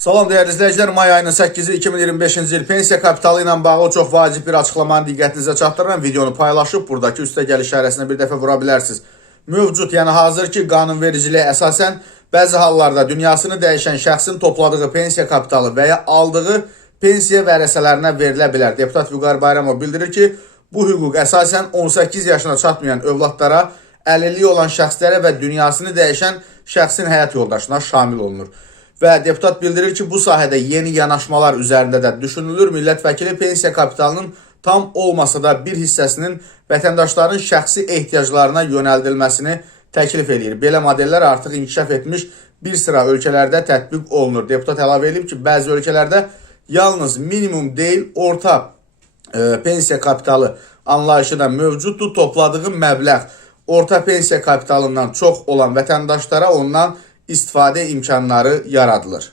Salam dəyərli izləyicilər, may ayının 8-i 2025-ci il pensiya kapitalı ilə bağlı çox vacib bir açıqlamanı diqqətinizə çatdırıram. Videonu paylaşıb, buradakı üstə gəliş işarəsinə bir dəfə vura bilərsiniz. Mövcud, yəni hazırki qanunvericiliyə əsasən bəzi hallarda dünyasını dəyişən şəxsin topladığı pensiya kapitalı və ya aldığı pensiya vərəsələrinə verilə bilər. Deputat Vüqar Bayramov bildirir ki, bu hüquq əsasən 18 yaşına çatmayan övladlara, əlilliyi olan şəxslərə və dünyasını dəyişən şəxsin həyat yoldaşına şamil olunur. Və deputat bildirir ki, bu sahədə yeni yanaşmalar üzərində də düşünülür. Millət vəkili pensiya kapitalının tam olmasa da bir hissəsinin vətəndaşların şəxsi ehtiyaclarına yönəldilməsini təklif edir. Belə modellər artıq inkişaf etmiş bir sıra ölkələrdə tətbiq olunur. Deputat əlavə edib ki, bəzi ölkələrdə yalnız minimum deyil, orta pensiya kapitalı anlayışı da mövcuddur. Topladığı məbləğ orta pensiya kapitalından çox olan vətəndaşlara ondan istifadə imkanları yaradılır.